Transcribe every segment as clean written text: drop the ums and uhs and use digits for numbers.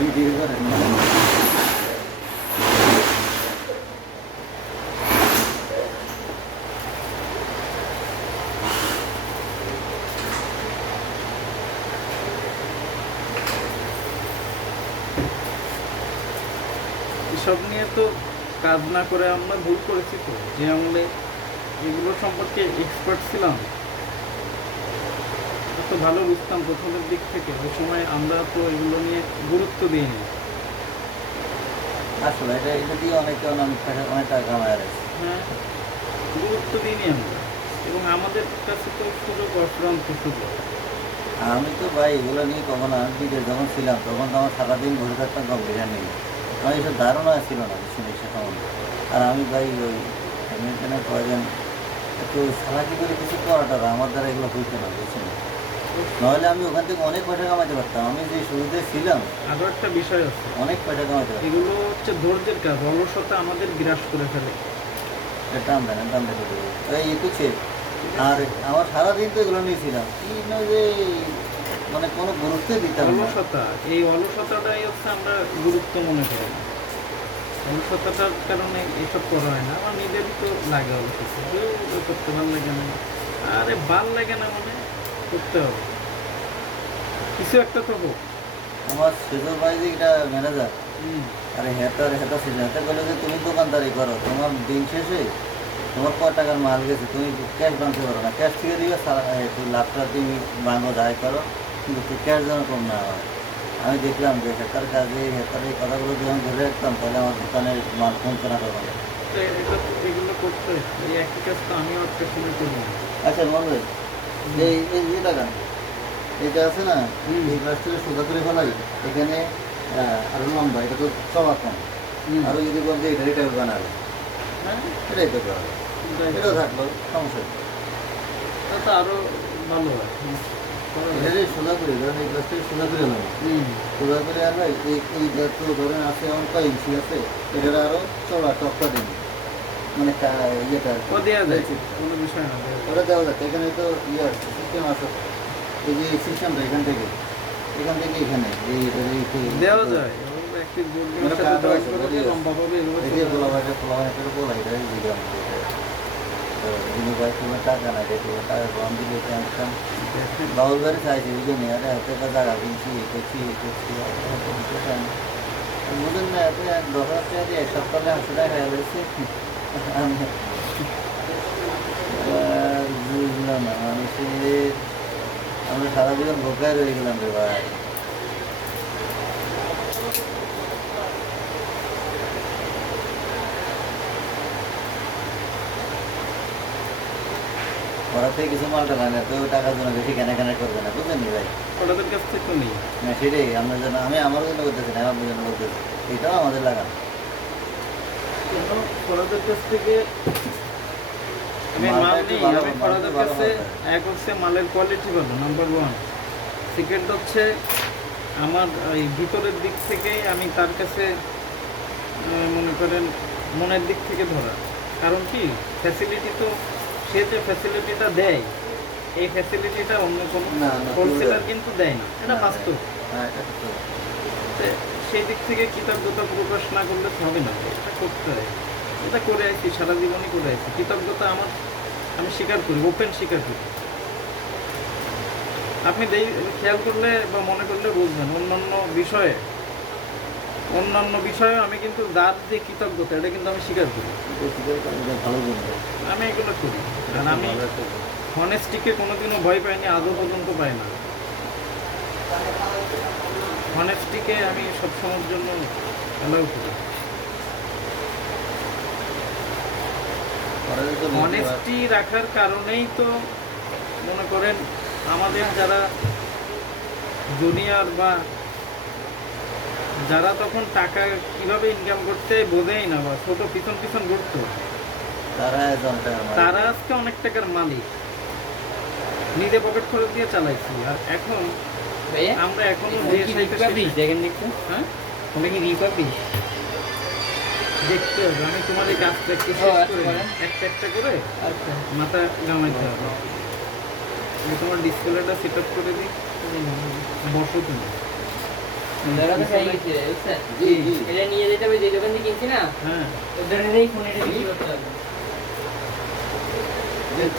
Video করেন না। এসব নিয়ে তো কাজ না করে আমরা ভুল করেছি তো, যে আমলে এগুলো সম্পর্কে এক্সপার্ট ছিলাম, এত ভালো বুঝতাম প্রথমের দিক থেকে, ওই সময় আমরা তো এগুলো নিয়ে গুরুত্ব দিইনি। আসলে এটা দিয়ে অনেকে অনেক টাকা কামায় আছে। হ্যাঁ, গুরুত্ব দিইনি আমরা, এবং আমাদের কাছে তো সুযোগ অফুরন্ত সুযোগ। আমি তো ভাই এগুলো নিয়ে কখনো বিদেশ যখন ছিলাম তখন তো আমার সারাদিন বসে থাকতাম কম্পিউটার নিয়ে। আমার এসব ধারণা ছিল না কিছু নেই সে সম্বন্ধে। আর আমি ভাই ওই এখানে কয়েকজন একটু সালাকি করে কিছু করাটা আমার দ্বারা এগুলো হইতে না, বুঝছেন। নাহলে আমি ওখান থেকে অনেক পয়সা কামাতে পারতাম। আমি যে শুরুতে ছিলাম আরও একটা বিষয় আছে, অনেক পয়সা কামাতে পারতাম। এগুলো হচ্ছে ধৈর্যের কাজ, অলসতা আমাদের গ্রাস করে ফেলে। টান দেন এই একুছে। আর আমার সারাদিন তো এগুলো নিয়েছিলাম কি না যে মানে কোনো গুরুত্বই দিতাম না। অলসতা, এই অলসতাটাই হচ্ছে আমরা গুরুত্ব মনে করি না। অলসতাটার কারণে এসব করা হয় না। আমার নিজেরই তো লাগে অলসতা, করতে ভালো লাগে না। আরে ভাল লাগে না মানে করতে হবে, কিছু একটা তো হোক। আমার সেজল ভাই যে এটা ম্যানেজার, আরে হেতা ছিল, হেতা বলে যে তুমি দোকানদারি করো, তোমার দিন শেষে তোমার কয় টাকার মাল গেছে তুমি ক্যাশ বানতে পারো না, ক্যাশ থেকে দিবে তুই লাভটা তুমি বাঙ্গো যাই করো, কিন্তু তুই ক্যাশ যেন কম না হয়। আমি দেখলাম যে হেতার কাজে হেতার এই কথাগুলো যদি আমি ধরে রাখতাম তাহলে আমার দোকানের মাল কমতো না তখন। এগুলো করতে হয়, এই একই কাজ তো আমিও একটা সময় করি না। আচ্ছা মনে এই যে টাকা এটা আছে না, এই গাছ থেকে সোজা করে ফেলাই এখানে আরো লম্বা, এটা তো চওড়া কম, আরো যদি বলতে এটা বানাবে, হ্যাঁ, এটাই তো করা হবে। এটাও থাকলো সমস্যা নেই। তা তো আরো ভালো হয়। এটা যে সোজা করে ধরেন এই গাছ থেকে সোজা করে নেবো, সোজা করে আনবে এই গাছ তো ধরেন আছে আমার কয় ইঞ্চি আছে, এটার আরো চওড়া টপটা দিন, মানে ইয়েটা ও দেওয়া যায়, কোনো বিষয় না। ওটা দেওয়া যাচ্ছে। এখানে তো ইয়ে সিস্টেম আছে, এই যে সিস্টেমটা এখান থেকে এখানে দেওয়া যায়, একটি লম্বা পাবে টাকা না টাকা কম দিলে বাউল বাড়ি চাইছে ওই জন্য আরে হাতে জায়গা কিনছি বুঝলেন না, 10,000 টাকা দিয়ে এক সপ্তাহে 800 টাকা হয়ে গেছে। বুঝলাম না মানুষের, আমরা সারা জীবন ভোকায় রয়ে গেলাম রে ভাই। ওরা থেকে কিছু মালটা লাগে না, তো টাকার জন্য বেশি কেনা করবে না, বুঝলেন ভাই। ওদের কাছ থেকে তো নেই না সেটাই আমরা যেন, আমি আমার জন্য করতেছি না, আপনার জন্য করতেছি, এটাও আমাদের লাগানো। ওদের কাছ থেকে আমি মাল নিই, আমি ওদের কাছে এক হচ্ছে মালের কোয়ালিটি ভালো, নাম্বার 1। সেকেন্ড হচ্ছে আমার এই ভিতরের দিক থেকে আমি তার কাছে মনে করেন মনের দিক থেকে ধরা। কারণ কি, ফ্যাসিলিটি তো সে যে ফ্যাসিলিটিটা দেয়, এই ফ্যাসিলিটিটা অন্য কোনো হোলসেলার কিন্তু দেয় না, এটা বাস্তব। সেই দিক থেকে কৃতজ্ঞতা প্রকাশ না করলে তো হবে না, এটা করতে হয়। এটা করে আসছি, সারা জীবনই করে আসছি। কৃতজ্ঞতা আমার, আমি স্বীকার করি, ওপেন স্বীকার করি। আপনি খেয়াল করলে বা মনে করলে বুঝবেন, অন্যান্য বিষয়ে আমি কিন্তু যার যে কৃতজ্ঞতা, এটা কিন্তু আমি স্বীকার করি, আমি এগুলো করি। আর আমি হনেস্টিকে কোনোদিনও ভয় পাইনি, আজও পর্যন্ত পাই না। হনেস্টিকে আমি সবসময়ের জন্য অ্যালাউ করি। হনেস্টি রাখার কারণেই তো মনে করেন আমাদের যারা জুনিয়র বা যারা তখন টাকা কিভাবে ইনকাম করতে বোঝেই না, বা ছোট পিছন ঘুরতো, তারা আজকে অনেক টাকার মালিক, নিজে পকেট খরচ দিয়ে চালাইছি। আর এখন আমরা এখনো দেখতে হবে, আমি তোমার এই কাজটা একটু একটা করে মাথা গামাইতে হবে। আমি তোমার ডিসপ্লেটা সেট আপ করে দিই, বসো তুমি। ধরো তো সেই গেছে বুঝছেন? জি জি এটা নিয়ে যেতে হবে যে দোকান থেকে কিনছি না হ্যাঁ ওদের এই ফোন এটা বিক্রি করতে হবে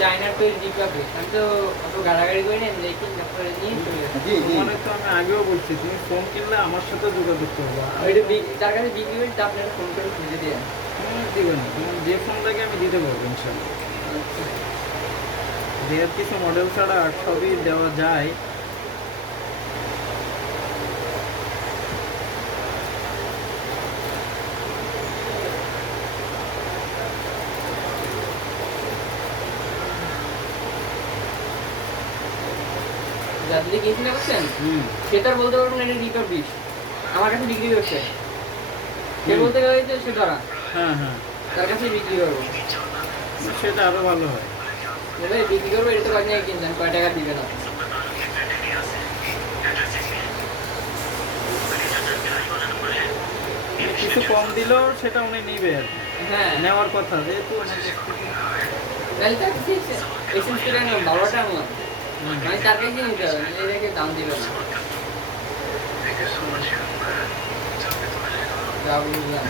চায়নার তৈরি রিপাবলিক আমি তো অত গাড়াগাড়ি করি না দেখি তারপরে নিয়ে চলে যাবো জি জি তোমার তো আমি আগেও বলছি তুমি ফোন কিনলে আমার সাথে যোগাযোগ করবা ওইটা তার কাছে বিক্রি করি তা আপনারা ফোন করে খুঁজে দিয়ে তুমি দিবে না তোমার যে ফোন লাগে আমি দিতে পারবো ইনশাল্লাহ দেড় কিছু মডেল ছাড়া আর সবই দেওয়া যায়। যার দিকে কিনছি না বুঝছেন সেটা বলতে পারবেন না এটা রিপাবলিক আমার কাছে বিক্রি করছে সে বলতে গেলে যে সে ধরা হ্যাঁ হ্যাঁ তার কাছে বিক্রি করবো সেটা আরো ভালো হয়। বলে বিক্রি করবো এটা তো কয়েক কিনছেন কয় টাকা দিবেন আপনি কিছু কম দিলেও সেটা উনি নিবে আর কি। হ্যাঁ নেওয়ার কথা যেহেতু ওনার কাছ থেকে তাহলে তার কাছে এসেন্স করে ভালোটা আনলাম মানে তার কাছে নিতে হবে মানে এটাকে দাম দিবে না যা বুঝলাম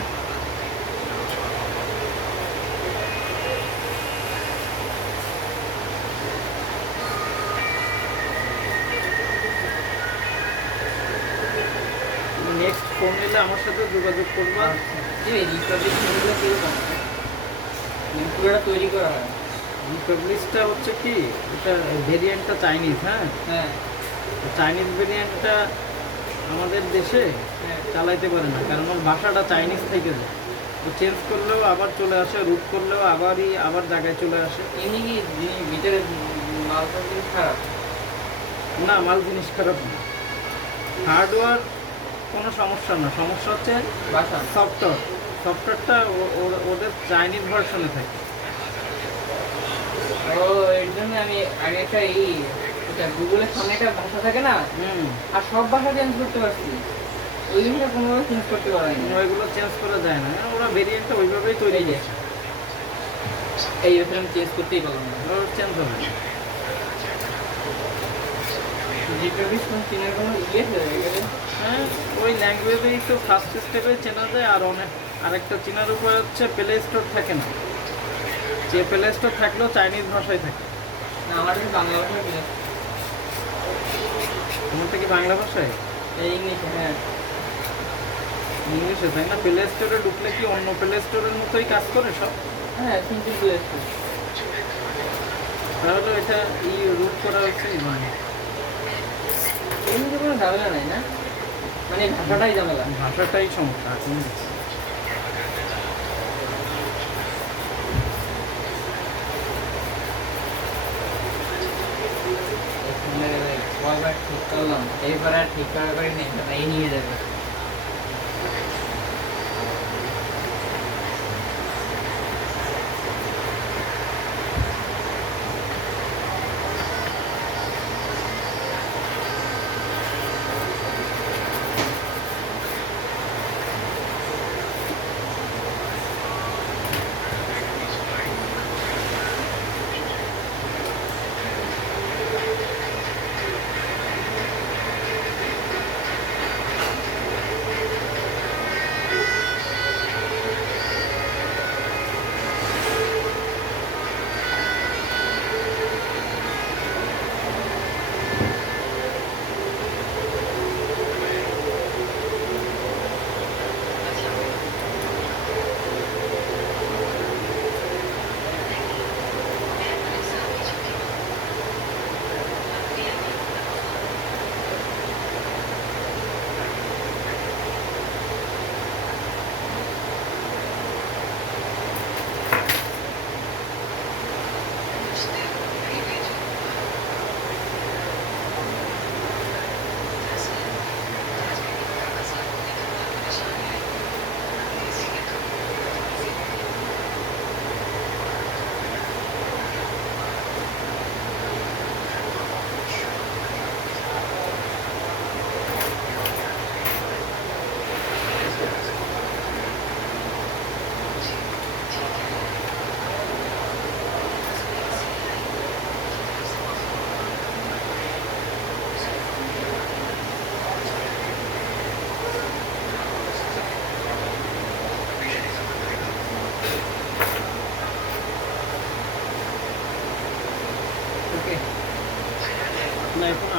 নেক্সট ফোন নিলে আমার সাথে যোগাযোগ করবা। যে রিপাবলিক ফোনগুলো কিরকম পুরোটা তৈরি করা হয় রিপাবলিকটা হচ্ছে কি এটা ভেরিয়েন্টটা চাইনিজ, হ্যাঁ হ্যাঁ চাইনিজ ভেরিয়েন্টটা আমাদের দেশে হ্যাঁ চালাইতে পারে না কারণ ওর ভাষাটা চাইনিজ থেকে যায়, তো চেঞ্জ করলেও আবার চলে আসে, রুট করলেও আবার জায়গায় চলে আসে। এমনি কি ভিতরে মালপত্র খারাপ না মাল জিনিস খারাপ না, হার্ডওয়্যার কোনো সমস্যা না, সমস্যা হচ্ছে বাসা সফটওয়্যারটা ওদের চাইনিজ ভার্সনে থাকে। ও এর জন্য আমি আগে একটা গুগলের সামনে একটা ভাষা থাকে না আর সব ভাষা চেঞ্জ করতে পারছি ওই জিনিসটা কোনোভাবে চেঞ্জ করতে পারিনি ওইগুলো চেঞ্জ করা যায় না, ওরা ভেরিয়েন্টটা ওইভাবেই তৈরি এই যে। করছে, এই বছর আমি চেঞ্জ করতেই পারলাম না ওর চেঞ্জ হবে না। রিপাবলিক ফোন কেনার কোনো ইয়ে হয়ে গেলে হ্যাঁ ওই ল্যাঙ্গুয়েজেই তো ফার্স্ট স্টেপে চেনা যায়, আর আরেকটা চেনার উপায় হচ্ছে প্লে স্টোর থাকে না, যে প্লে স্টোর থাকলেও চাইনিজ ভাষায় থাকে। না আমার কিন্তু বাংলা ভাষা কিনা তোমারটা কি বাংলা ভাষায়? এই ইংলিশে হ্যাঁ ইংলিশে তাই না? প্লে স্টোরে ঢুকলে কি অন্য প্লে স্টোরের মতোই কাজ করে সব? হ্যাঁ সিম্পল বুঝেছি তাহলে এটা রুট করা হচ্ছে মানে এমনি কোনো ঝামেলা নাই না মানে ভাষাটাই ঝামেলা ভাষাটাই সমস্যা এখন। কয়বার ঠিক করলাম এইবার আর ঠিক করার পরে নেই এই নিয়ে যাবে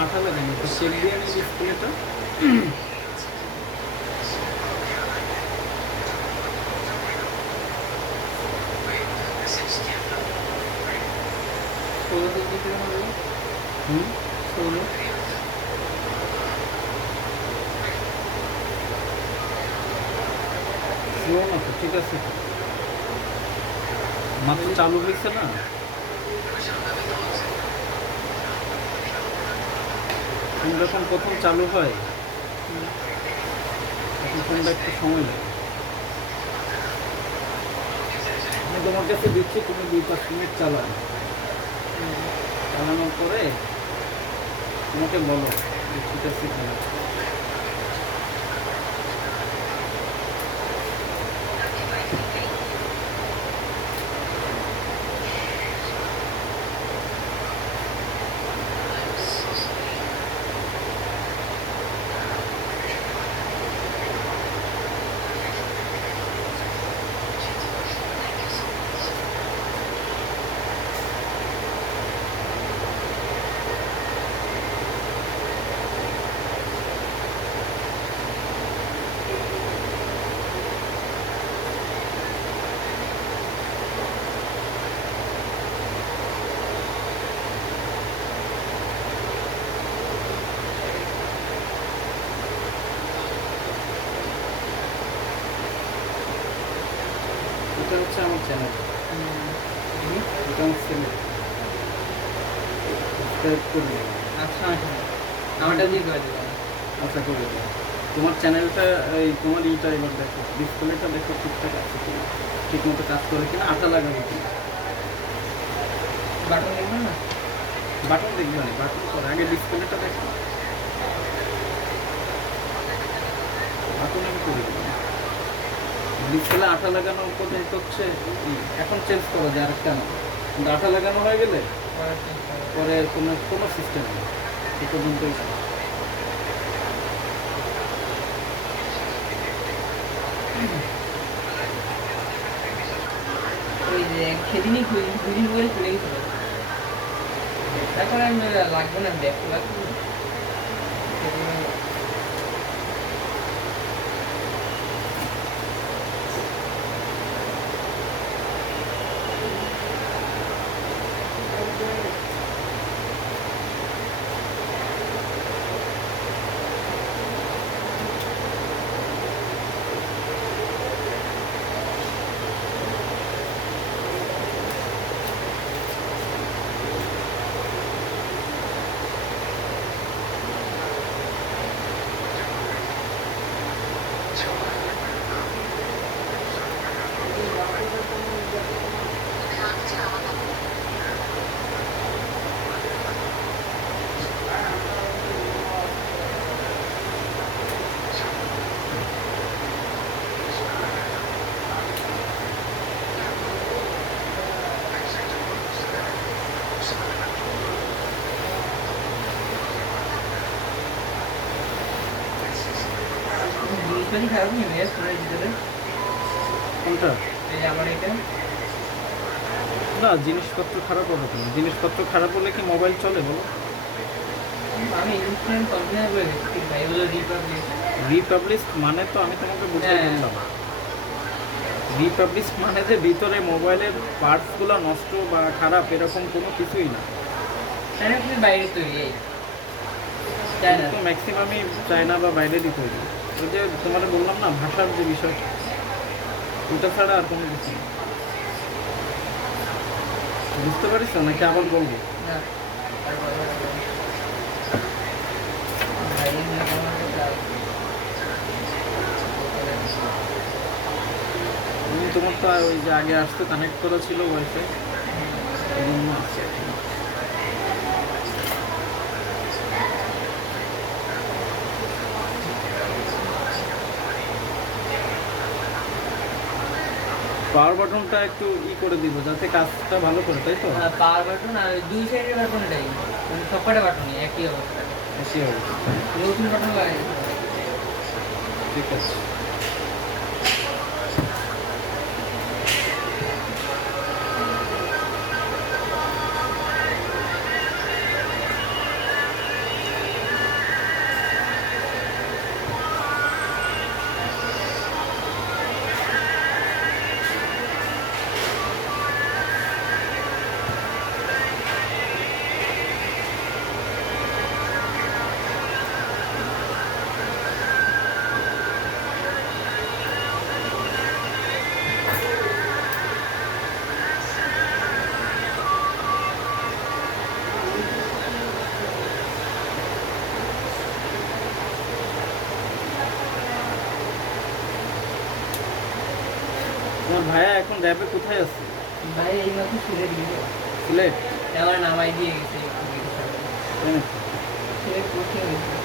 আঠা লাগানো, তো চেক দিয়ে নিই ডিসপ্লেটা। ষোলো কেজি কিলো হবে। হুম, 16 স্লো না তো, ঠিক আছে তো। মাত্র চালু হয়েছে না, ফোন যখন প্রথম চালু হয় তখন ফোনটা একটু সময় লাগে। আমি তোমার কাছে দিচ্ছি, তুমি 2-5 মিনিট চালাও, চালানোর পরে তোমাকে বলো যে ঠিক আছে কিনা। এটা হচ্ছে আমার চ্যানেল, এটা আমার চ্যানেল, সাবস্ক্রাইব করবে। আচ্ছা আচ্ছা, আমারটা দিয়ে করে দেবো। আশা করে দেবো। তোমার চ্যানেলটা, এই তোমার ইটা এবার দেখো, ডিসপ্লেটা দেখো ঠিকঠাক আছে কিনা, ঠিক মতো কাজ করে কিনা, আঠা লাগাবে কিনা। বাটন দেখবে না? বাটন দেখবে না, বাটন পরে আগে ডিসপ্লেটা দেখো, বাটন আমি করে দেবো। ডিসপ্লে আঠা লাগানো পর্যন্ত হচ্ছে এখন চেঞ্জ করা যায় আরেকটা না, কিন্তু আঠা লাগানো হয়ে গেলে পরে কোনো সিস্টেম নেই, এ পর্যন্তই। ওই যে সেদিনই দুদিন করে খুলে গেছিল, তারপরে আমি লাগবে না, দেখতে লাগবে না। জিনিসপাতি খারাপ নেই ভাইয়া ফোনের ভিতরে, কোনটা? এই যে আমার এটা। না, জিনিসপত্র খারাপ হবে কেন? জিনিসপত্র খারাপ হলে কি মোবাইল চলে বলো? আমি ইনস্ট্যান্ট কনফিগার করে দিচ্ছি ভাই, এগুলো রিপাবলিশ। রিপাবলিশ মানে তো আমি তোমাকে বুঝতে হ্যাঁ। বললাম, রিপাবলিশ মানে যে ভিতরে মোবাইলের পার্টসগুলো নষ্ট বা খারাপ এরকম কোনো কিছুই না। চায়না তুমি বাইরে তৈরি, এই চায়না। তো ম্যাক্সিমামই চায়না বা বাইরেরই তৈরি। ওই যে তোমার বললাম না, ভাষার যে বিষয়, ওটা ছাড়া আর কোনো কিছু না। বুঝতে পারিস নাকি আবার বলবো? না ভাই এমনি আমার কাছে তোমার তো ওই যে আগে আসতে কানেক্ট করা ছিল ওয়াইফাই, এই জন্য আছে। পাওয়ার বাটনটা একটু করে দিব যাতে কাজটা ভালো করে, তাই তো? পাওয়ার বাটন আর দুই সাইডের বাটনটাই সবকটা বাটনই একই অবস্থা, বেশি হবে। নতুন বাটন লাগাই দিতে হবে। ঠিক আছে। তোমার ভাইয়া এখন র্যাবে কোথায় আছে? ভাই এই মাত্র সিলেট গেছে, সিলেট? আমার নামাই দিয়ে গেছে তাই নাকি? সিলেট কোচিং গেছে।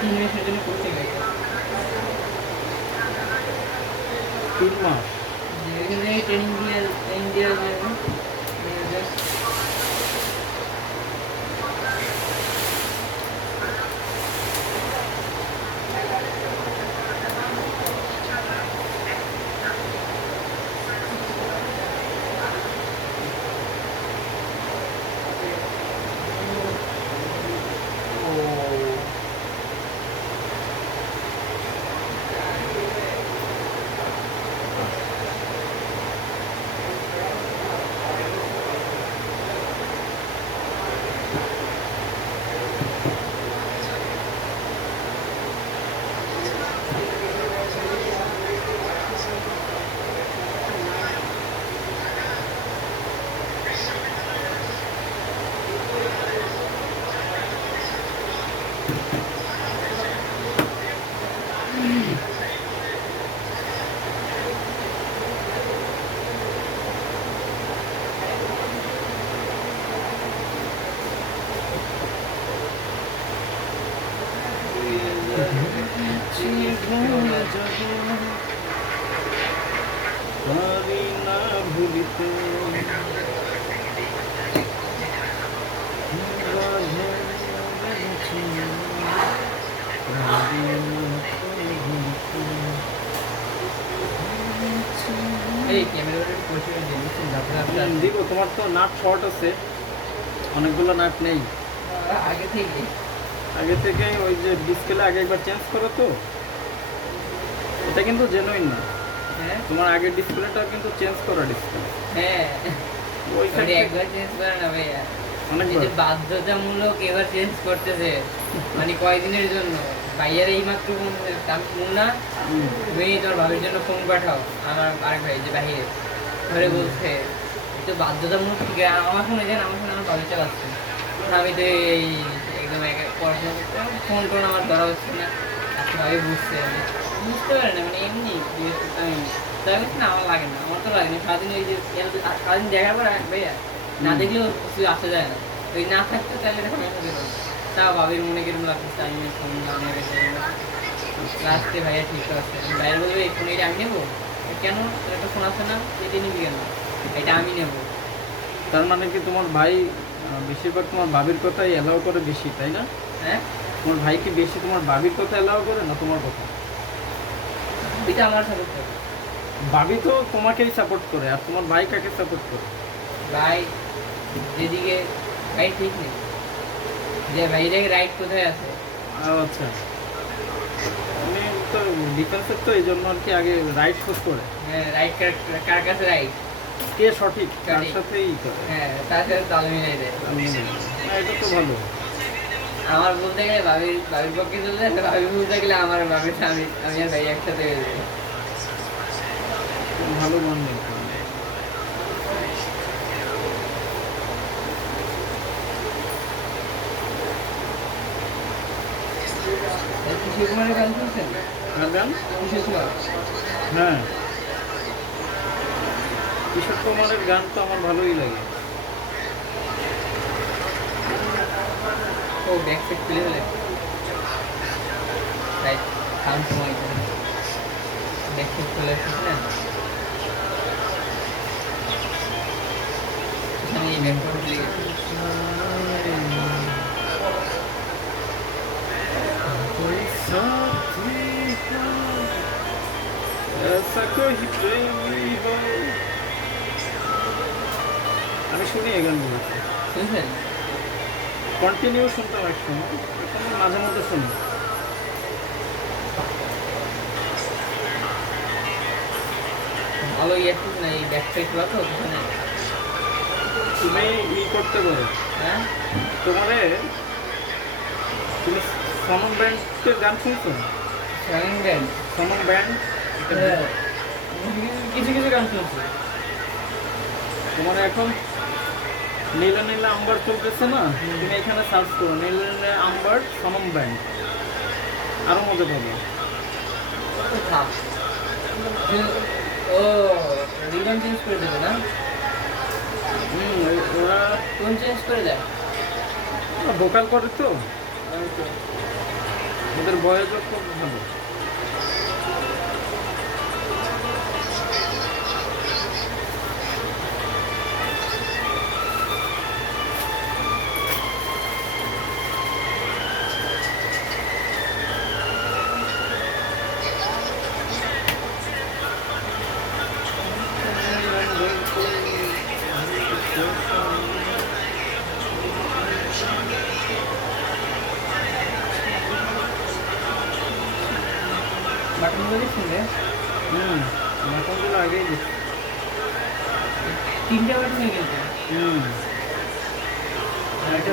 তিন মাসের জন্য কোচিং গেছে। 3 মাস? যেখানে ট্রেনিং দিয়ে যাবে পারি না ভুলিতে এই ক্যামেরাটা কোচিং দিয়ে দিচ্ছেন আপনারা দিব। তোমার তো নাট শর্ট আছে, অনেকগুলো নাট নেই আগে থেকে। আগে থেকে। ওই যে ডিসপ্লে আগে একবার চেঞ্জ করো তো, এটা কিন্তু জেনুইন না। হ্যাঁ তোমার আগের ডিসপ্লেটা কিন্তু চেঞ্জ করা ডিসপ্লে। হ্যাঁ ওইখানে ওটা একবার চেঞ্জ করে না ভাইয়া, অনেকবার যে বাধ্যতামূলক এবার চেঞ্জ করতেছে, মানে কয়দিনের জন্য। ভাইয়ার এই মাত্র ফোন না, তুমি তোর ভাবির জন্য ফোন পাঠাও। আমার আরেক ভাই যে বাহিরে ঘরে বলছে তো বাধ্যতামূলক, ঠিক আছে আমার ফোনে যান, আমার ফোনে আমার ভাবি চালাচ্ছে। আমি তো এই একদম পড়াশোনা করতে ফোন টোন আমার ধরা হচ্ছে না। আজকে ভাবি বুঝতে বুঝতে পারে না, মানে এমনি আমি তাই বলছি না, আমার লাগে না, আমার তো লাগে না। সারাদিন এই যে সারাদিন দেখার পর ভাইয়া না দেখলেও কিছু আসা যায় না। ওই না থাকতে তাহলে এটা সমস্যা দিল। তাও ভাবির মনে কিরম লাগছে, আমি ফোন আমার লাস্টে ভাইয়া ঠিক আছে। ভাইয়া বলবে এই ফোন এটা আমি নেবো কেন, তোর একটা ফোন আছে না, এটা নিবি কেন, এটা আমি নেবো। তার মানে কি তোমার ভাই বেশিরভাগ তোমার ভাবির কথাই অ্যালাউ করে বেশি, তাই না? হ্যাঁ তোমার ভাই কি বেশি তোমার ভাবির কথা অ্যালাউ করে না তোমার কথা? এটা আমার সাপোর্ট করে। ভাবি তো তোমাকেই সাপোর্ট করে, আর তোমার ভাই কাকে সাপোর্ট করে? ভাই যেদিকে ভাই ঠিক নেই, যে ভাইরে রাইট কোথায় আছে। আচ্ছা, আমি তো ডিফেন্সের, তো এই জন্য আর কি আগে রাইট খোঁজ করে। হ্যাঁ রাইট কার কাছে রাইট, কে সঠিক তার সঠিক। সাথেই করে। হ্যাঁ তার সাথে তাল মিলাই দেয়। এটা তো ভালো। আমার বলতে গেলে ভাবির পক্ষে চলে যায়, ভাবি বলতে গেলে আমার ভাবির আমি আর ভাই একসাথে হয়ে যাই। ভালো বন্ধু। কিশোর কুমারের গান শুনছেন? আর গান? কিশোর কুমার। হ্যাঁ, কিশোর কুমারের গান তো আমার ভালোই লাগে। ও ব্যাক সাইড খুলে ফেলে রাইট সাউন্ড সময় ব্যাক সাইড খুলে এসেছে না, এখানে এই ব্যাক সাইড খুলে গেছে। আমি শুনি এই গানগুলো, শুনছেন? কন্টিনিউ শুনতাম এক সময়, এখন মাঝে মধ্যে শুনি। ভালো ইয়ারফোন না, এই ব্যাক সাইড খোলা তো ওখানে। তুমি ই করতে পারো, হ্যাঁ তোমারে তুমি সনম ব্যান্ডের গান শুনছো? সনম ব্যান্ড সনম ব্যান্ড কিছু কিছু গান শুনছি। তোমার এখন নীলা নীলা আম্বার চলতেছে না, তুমি এখানে সার্চ করো নীলা নীলা আম্বার সনম ব্যান্ড, আরো মজা পাবে। থাক। ও রিদম চেঞ্জ করে দেবে না? ওরা কোন চেঞ্জ করে দেয়? ভোকাল করে তো, ওদের বয়স খুব ভালো। বাটনগুলো দেখছেন রে? বাটনগুলো আগেই দিচ্ছি। 3টে বাটন হয়ে গেছে। আর এটা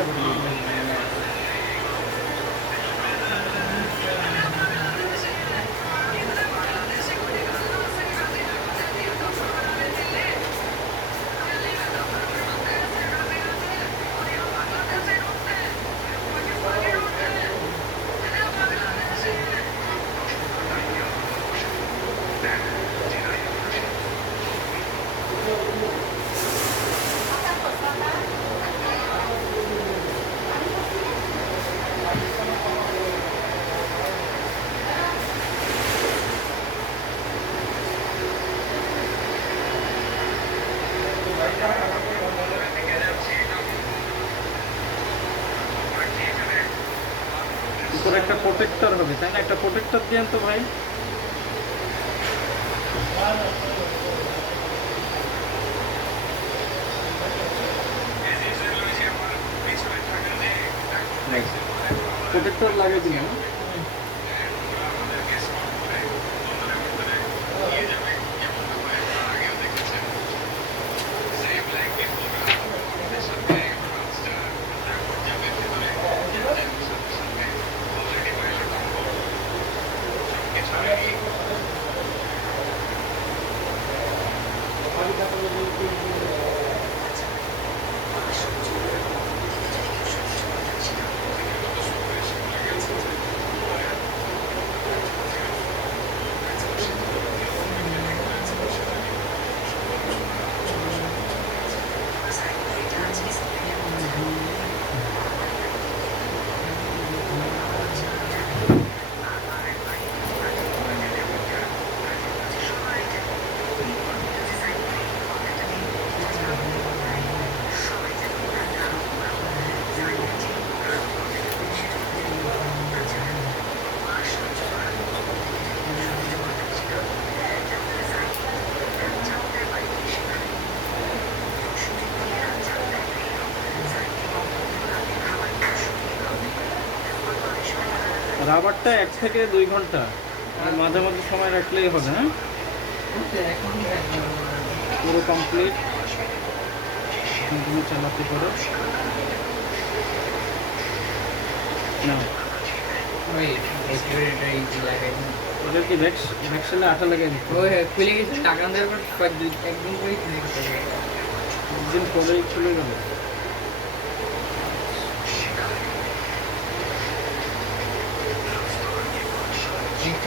উপরে একটা প্রোটেক্টর হবে, তাই না? একটা প্রোটেক্টর দিয়েন তো ভাই। প্রোটেক্টর লাগিয়ে দিলাম। রাবারটা 1 থেকে 2 ঘন্টা, আর মাঝামাঝি সময় রাখলেই হবে। হ্যাঁ, পুরো কমপ্লিট তুমি চালাতে পারো না। ওটা কি ভ্যাক্সেলে আঠা লাগাই দিতে হবে? খুলে গেছে, টাকা দেওয়ার পর একদিন করেই খুলে গেছে। একদিন পরেই খুলে গেল।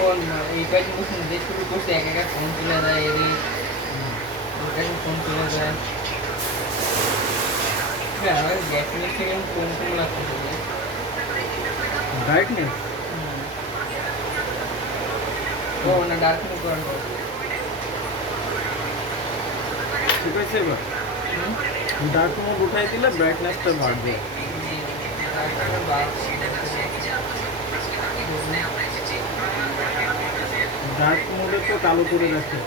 ফোন এই কয়েকদিন বসে যে শুরু করছে, এক একা ফোন তুলে দেয়, ফোন তুলে দেয়। হ্যাঁ, আমার ব্যাটারি থেকে ফোন ফোন লাগছে। ব্রাইটনেস ও না, ডার্কনেস করার পর ঠিক আছে। এবার ডার্ক মোড উঠাই দিলে ব্রাইটনেসটা বাড়বে। ডার্ক মোডে তো কালো করে রাখে।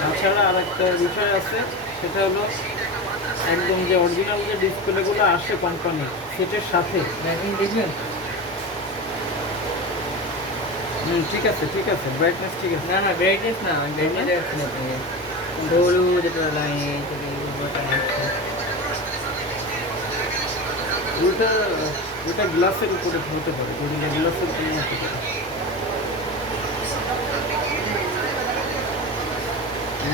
তাছাড়া আর একটা বিষয় আছে, সেটা হলো একদম যে অরিজিনাল যে ডিসপ্লেগুলো আসে কোম্পানির, সেটার সাথে দেখবেন। ঠিক আছে ঠিক আছে, ব্রাইটনেস ঠিক আছে। না না, ব্রাইটনেস না, ব্রাইটনেস দেখাচ্ছি না আপনাকে। হলুদ যেটা লাইন ওটা ওটা গ্লাসের উপরে হতে পারে, গরিলা গ্লাসের উপরে হতে পারে।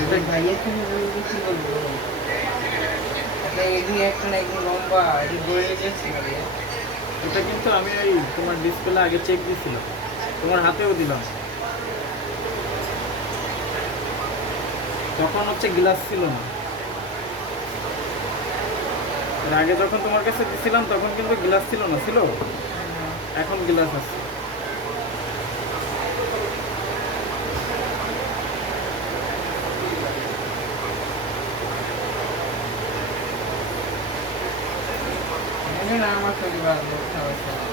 এটা ভাইয়ের থেকে বলবো কি বলবো, এটা এদিকে একটা না একদম লম্বা, এটা গড়ে যাচ্ছে না ভাইয়া। এটা কিন্তু আমি ওই তোমার ডিসপ্লে আগে চেক দিয়েছিলাম, তোমার হাতেও দিলাম, তখন হচ্ছে গ্লাস ছিল না। এর আগে যখন তোমার কাছে দিছিলাম তখন কিন্তু গ্লাস ছিল না, ছিল? এখন গ্লাস আছে। এখন আমার শরীর ভালো সমস্যা নেই।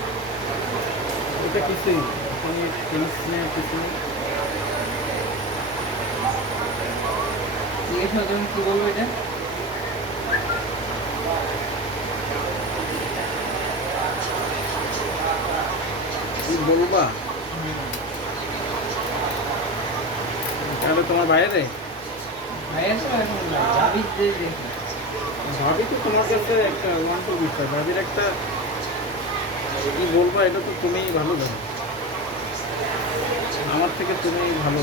এটা কিছুই না, এখন টেনশনের কিছু নেই। জিজ্ঞেস করো তুমি কি বলবো এটা? কি বলবা? তাহলে তোমার বাইরে ভাইয়ের তো এখন ভাবির যে দেখি। ভাবি তো তোমার কাছে একটা ওয়ান টু বিষয়, ভাবির একটা কি বলবো এটা তো তুমিই ভালো জানো, আমার থেকে তুমিই ভালো।